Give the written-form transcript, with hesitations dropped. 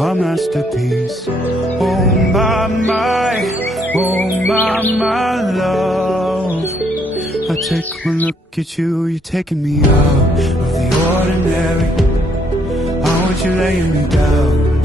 a masterpiece. Oh my love. I take one look at you, you're taking me out of the ordinary. How would you lay me down?